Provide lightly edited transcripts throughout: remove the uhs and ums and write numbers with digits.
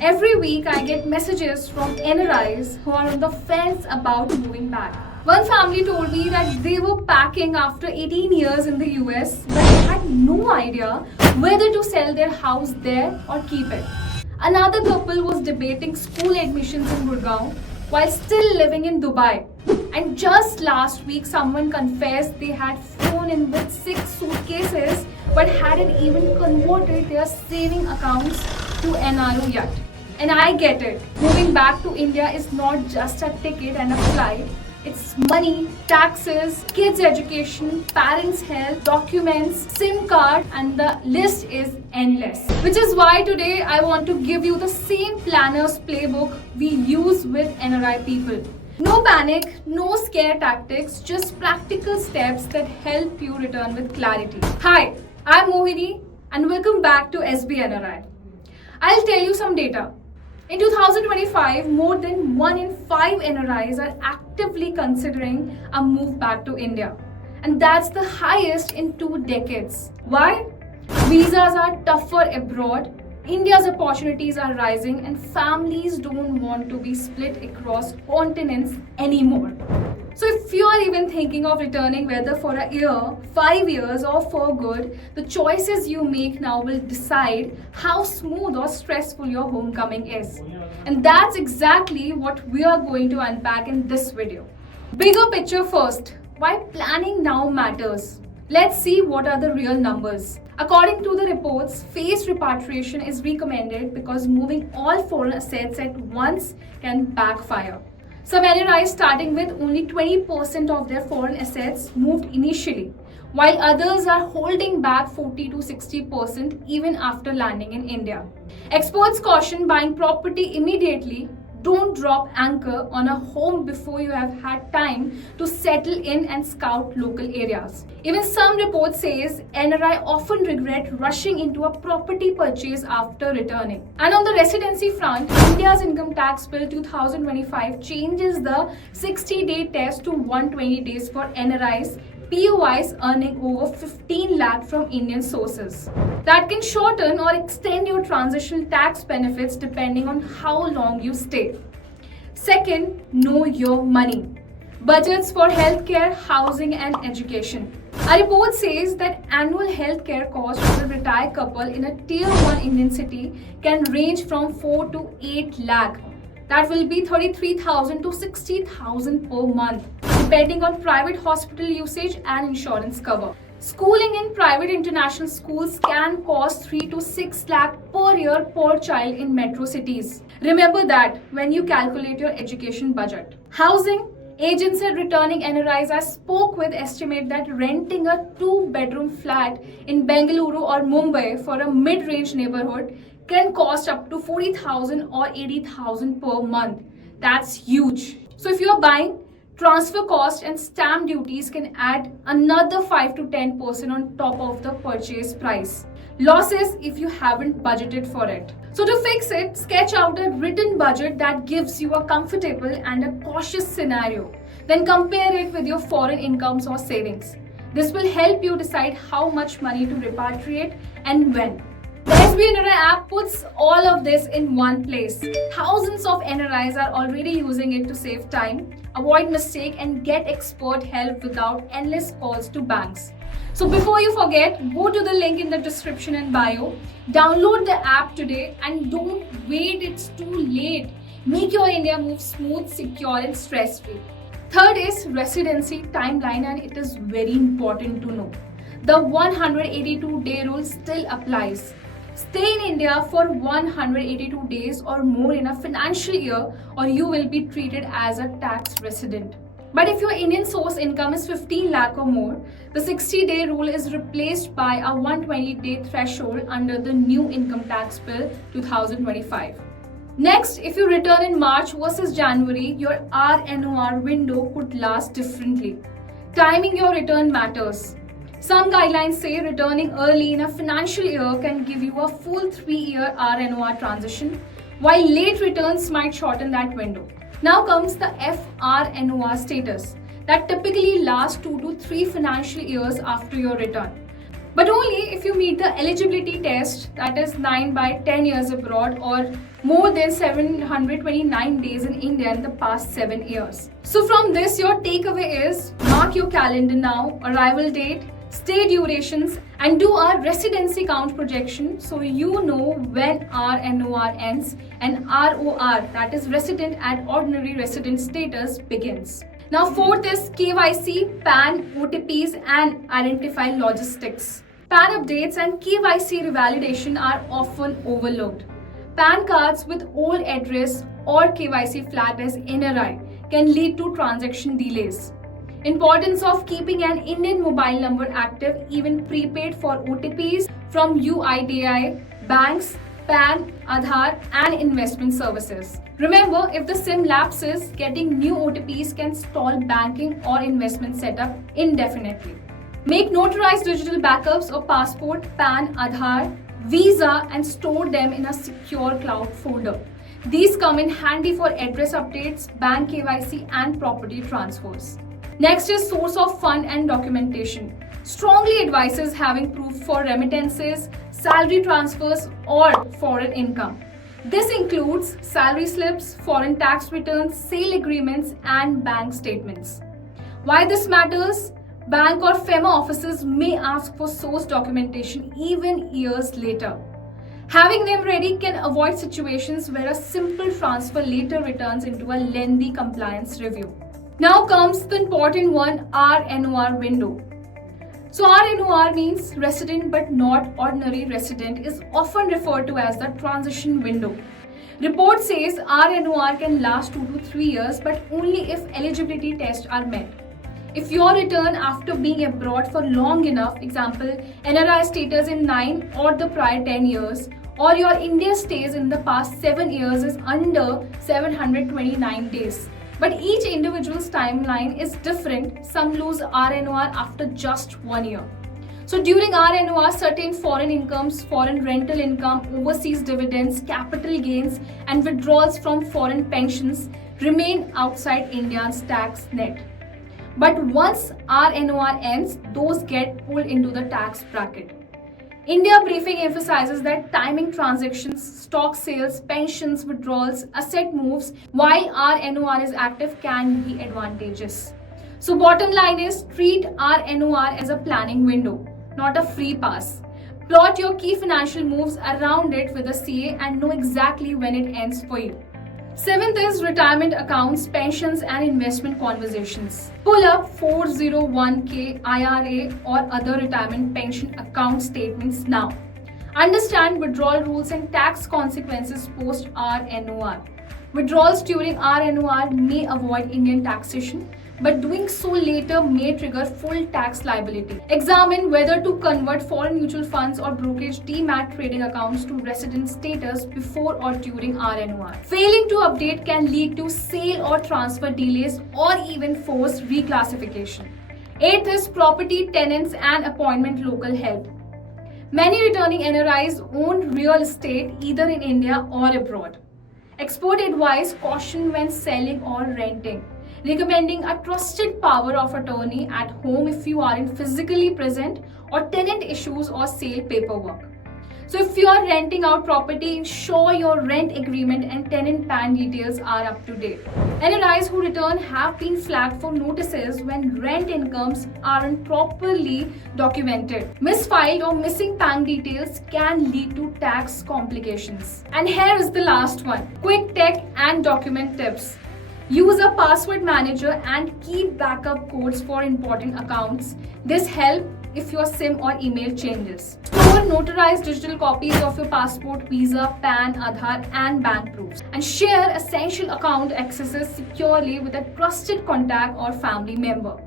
Every week I get messages from NRIs who are on the fence about moving back. One family told me that they were packing after 18 years in the US but had no idea whether to sell their house there or keep it. Another couple was debating school admissions in Gurgaon while still living in Dubai. And just last week, someone confessed they had flown in with 6 suitcases but hadn't even converted their saving accounts to NRO yet. And I get it. Moving back to India is not just a ticket and a flight. It's money, taxes, kids' education, parents' health, documents, SIM card, and the list is endless. Which is why today I want to give you the same planner's playbook we use with NRI people. No panic, no scare tactics, just practical steps that help you return with clarity. Hi, I'm Mohini and welcome back to SB NRI. I'll tell you some data. In 2025, more than 1 in 5 NRIs are actively considering a move back to India. And that's the highest in 2 decades. Why? Visas are tougher abroad, India's opportunities are rising, and families don't want to be split across continents anymore. So if you are even thinking of returning, whether for a year, 5 years, or for good, the choices you make now will decide how smooth or stressful your homecoming is. And that's exactly what we are going to unpack in this video. Bigger picture first, why planning now matters. Let's see what are the real numbers. According to the reports, phased repatriation is recommended because moving all foreign assets at once can backfire. Some NRIs starting with only 20% of their foreign assets moved initially, while others are holding back 40 to 60% even after landing in India. Experts caution buying property immediately. Don't drop anchor on a home before you have had time to settle in and scout local areas. Even some reports says NRI often regret rushing into a property purchase after returning. And on the residency front, India's Income Tax Bill 2025 changes the 60-day test to 120 days for NRIs POIs earning over 15 lakh from Indian sources. That can shorten or extend your transitional tax benefits depending on how long you stay. Second, know your money. Budgets for healthcare, housing, and education. A report says that annual healthcare costs for a retired couple in a tier 1 Indian city can range from 4 to 8 lakh. That will be 33,000 to 60,000 per month, depending on private hospital usage and insurance cover. Schooling in private international schools can cost 3 to 6 lakh per year per child in metro cities. Remember that when you calculate your education budget. Housing. Agents and returning NRIs I spoke with estimate that renting a 2-bedroom flat in Bengaluru or Mumbai for a mid-range neighborhood can cost up to 40,000 or 80,000 per month. That's huge. So if you're buying, transfer cost and stamp duties can add another 5 to 10% on top of the purchase price. Losses if you haven't budgeted for it. So to fix it, sketch out a written budget that gives you a comfortable and a cautious scenario. Then compare it with your foreign incomes or savings. This will help you decide how much money to repatriate and when. The SB NRI app puts all of this in one place. Thousands of NRIs are already using it to save time, avoid mistake, and get expert help without endless calls to banks. So before you forget, go to the link in the description and bio. Download the app today and don't wait, it's too late. Make your India move smooth, secure, and stress-free. Third is residency timeline, and it is very important to know. The 182-day rule still applies. Stay in India for 182 days or more in a financial year, or you will be treated as a tax resident. But if your Indian source income is 15 lakh or more, the 60-day rule is replaced by a 120-day threshold under the new Income Tax Bill 2025. Next, if you return in March versus January, your RNOR window could last differently. Timing your return matters. Some guidelines say returning early in a financial year can give you a full 3-year RNOR transition, while late returns might shorten that window. Now comes the FRNOR status that typically lasts 2 to 3 financial years after your return. But only if you meet the eligibility test, that is 9 by 10 years abroad or more than 729 days in India in the past 7 years. So from this, your takeaway is mark your calendar now, arrival date, stay durations, and do our residency count projection so you know when RNOR ends and ROR, that is resident at ordinary resident status, begins. Now fourth is KYC, PAN, OTPs and identify logistics. PAN updates and KYC revalidation are often overlooked. PAN cards with old address or KYC flagged as NRI can lead to transaction delays. Importance of keeping an Indian mobile number active, even prepaid for OTPs from UIDAI, banks, PAN, Aadhaar and investment services. Remember, if the SIM lapses, getting new OTPs can stall banking or investment setup indefinitely. Make notarized digital backups of passport, PAN, Aadhaar, Visa and store them in a secure cloud folder. These come in handy for address updates, bank KYC and property transfers. Next is source of fund and documentation. Strongly advises having proof for remittances, salary transfers or foreign income. This includes salary slips, foreign tax returns, sale agreements and bank statements. Why this matters? Bank or FEMA offices may ask for source documentation even years later. Having them ready can avoid situations where a simple transfer later returns into a lengthy compliance review. Now comes the important one, RNOR window. So RNOR means resident but not ordinary resident, is often referred to as the transition window. Report says RNOR can last 2 to 3 years but only if eligibility tests are met. If your return after being abroad for long enough, example NRI status in 9 or the prior 10 years, or your India stays in the past 7 years is under 729 days. But each individual's timeline is different. Some lose RNOR after just 1 year. So during RNOR, certain foreign incomes, foreign rental income, overseas dividends, capital gains and withdrawals from foreign pensions remain outside India's tax net. But once RNOR ends, those get pulled into the tax bracket. India briefing emphasizes that timing transactions, stock sales, pensions, withdrawals, asset moves while RNOR is active can be advantageous. So bottom line is treat RNOR as a planning window, not a free pass. Plot your key financial moves around it with a CA and know exactly when it ends for you. Seventh is retirement accounts, pensions and investment conversations. Pull up 401k, IRA or other retirement pension account statements now. Understand withdrawal rules and tax consequences post RNOR. Withdrawals during RNOR may avoid Indian taxation, but doing so later may trigger full tax liability. Examine whether to convert foreign mutual funds or brokerage demat trading accounts to resident status before or during RNOR. Failing to update can lead to sale or transfer delays or even forced reclassification. Eighth is property, tenants and appointment local help. Many returning NRIs own real estate either in India or abroad. Expert advice: caution when selling or renting. Recommending a trusted power of attorney at home if you aren't physically present, or tenant issues or sale paperwork. So if you are renting out property, ensure your rent agreement and tenant PAN details are up to date. NRIs who return have been flagged for notices when rent incomes aren't properly documented. Misfiled or missing PAN details can lead to tax complications. And here is the last one. Quick tech and document tips. Use a password manager and keep backup codes for important accounts. This helps if your SIM or email changes. Store notarized digital copies of your passport, visa, PAN, Aadhaar and bank proofs. And share essential account accesses securely with a trusted contact or family member.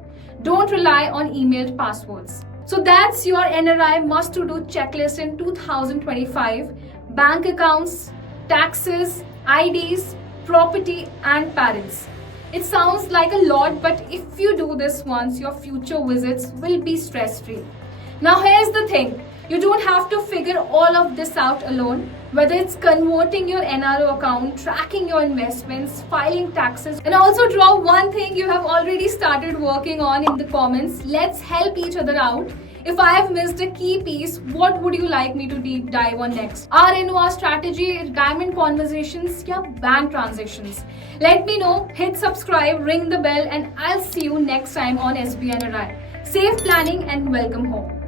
Don't rely on emailed passwords. So that's your NRI must-to-do checklist in 2025. Bank accounts, taxes, IDs, property and parents. It sounds like a lot, but if you do this once, your future visits will be stress-free. Now here's the thing, you don't have to figure all of this out alone. Whether it's converting your NRO account, tracking your investments, filing taxes, and also draw one thing you have already started working on in the comments. Let's help each other out. If I have missed a key piece, what would you like me to deep dive on next? RNOR strategy, retirement conversations, या bank transactions? Let me know, hit subscribe, ring the bell, and I'll see you next time on SBNRI. Safe planning and welcome home.